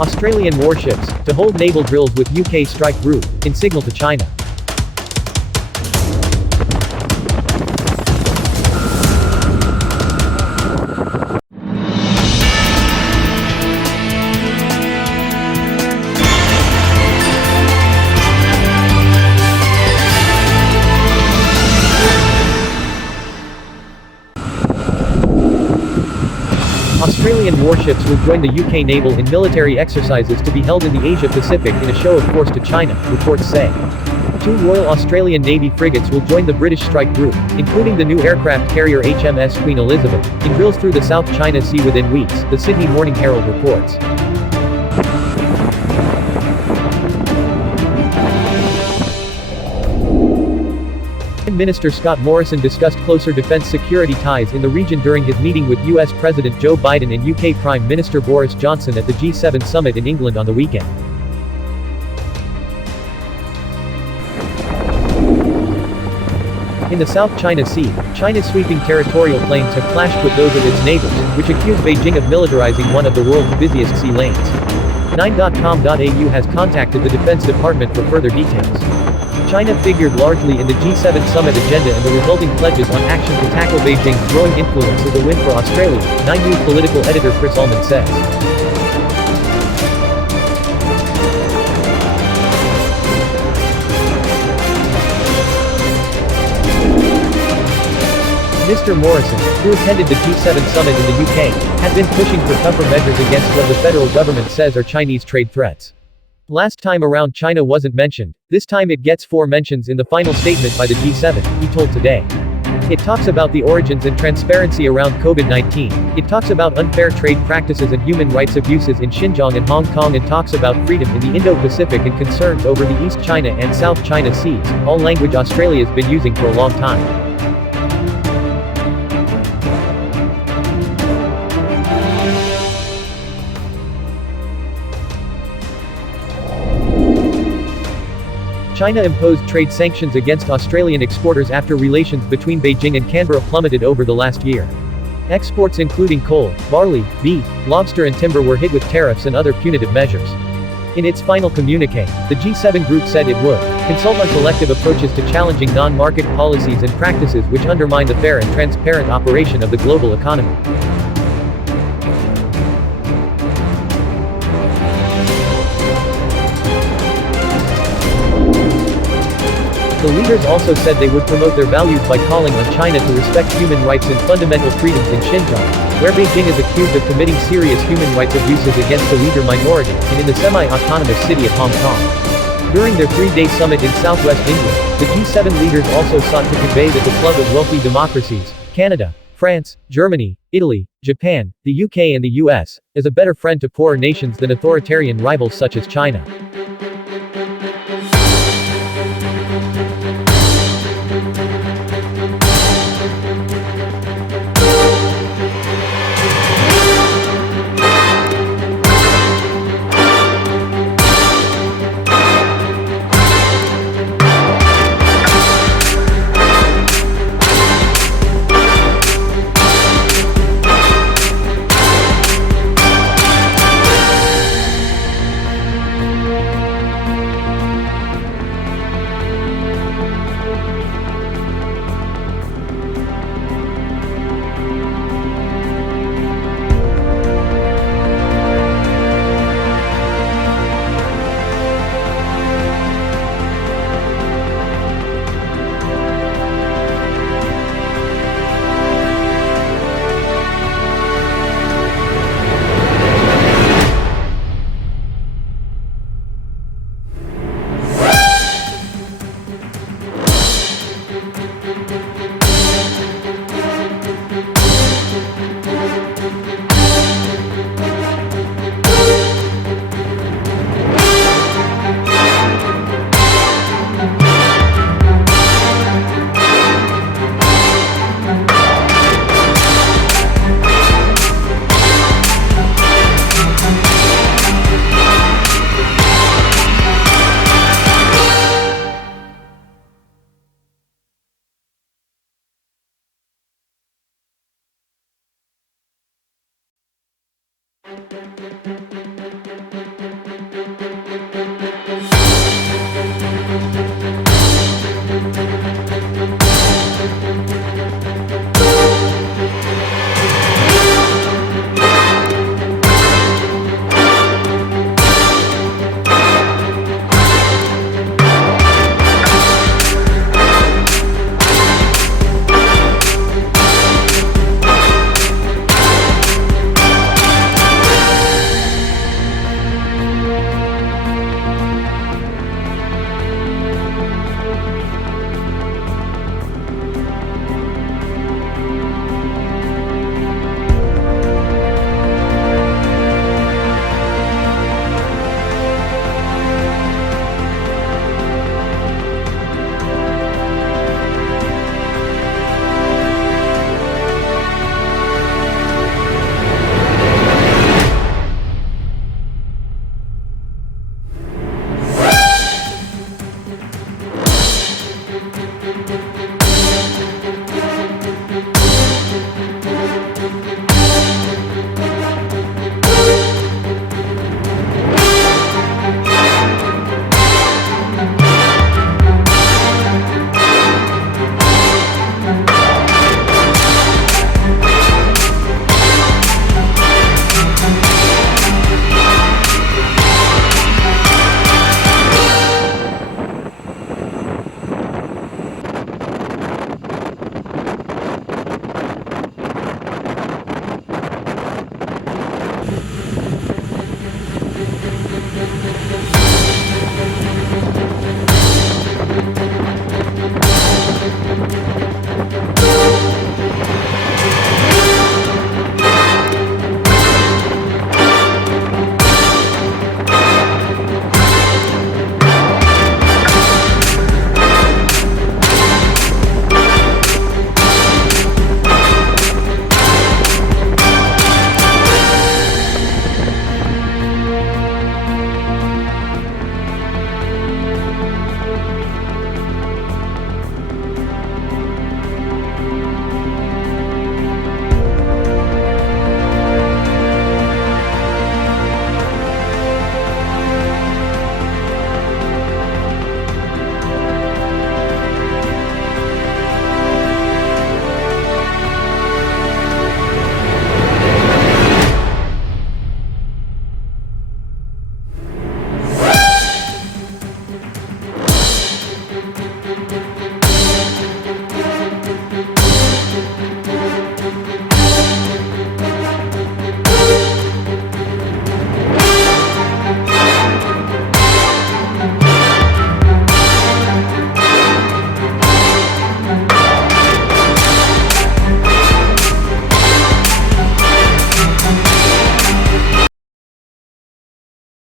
Australian warships, to hold naval drills with UK strike group, in signal to China. Australian warships will join the UK naval in military exercises to be held in the Asia-Pacific in a show of force to China, reports say. 2 Royal Australian Navy frigates will join the British strike group, including the new aircraft carrier HMS Queen Elizabeth, in drills through the South China Sea within weeks, the Sydney Morning Herald reports. Minister Scott Morrison discussed closer defense security ties in the region during his meeting with US President Joe Biden and UK Prime Minister Boris Johnson at the G7 summit in England on the weekend. In the South China Sea, China's sweeping territorial planes have clashed with those of its neighbors, which accuse Beijing of militarizing one of the world's busiest sea lanes. 9.com.au has contacted the Defense Department for further details. China figured largely in the G7 summit agenda, and the resulting pledges on action to tackle Beijing's growing influence is a win for Australia, 9 News political editor Chris Ullman says. Mr. Morrison, who attended the G7 summit in the UK, has been pushing for tougher measures against what the federal government says are Chinese trade threats. Last time around China wasn't mentioned, this time it gets 4 mentions in the final statement by the G7, he told Today. It talks about the origins and transparency around COVID-19, it talks about unfair trade practices and human rights abuses in Xinjiang and Hong Kong, and talks about freedom in the Indo-Pacific and concerns over the East China and South China Seas, all language Australia's been using for a long time. China imposed trade sanctions against Australian exporters after relations between Beijing and Canberra plummeted over the last year. Exports including coal, barley, beef, lobster and timber were hit with tariffs and other punitive measures. In its final communique, the G7 group said it would consult on collective approaches to challenging non-market policies and practices which undermine the fair and transparent operation of the global economy. The leaders also said they would promote their values by calling on China to respect human rights and fundamental freedoms in Xinjiang, where Beijing is accused of committing serious human rights abuses against the Uyghur minority, and in the semi-autonomous city of Hong Kong. During their 3-day summit in southwest England, the G7 leaders also sought to convey that the club of wealthy democracies, Canada, France, Germany, Italy, Japan, the UK and the US, is a better friend to poorer nations than authoritarian rivals such as China.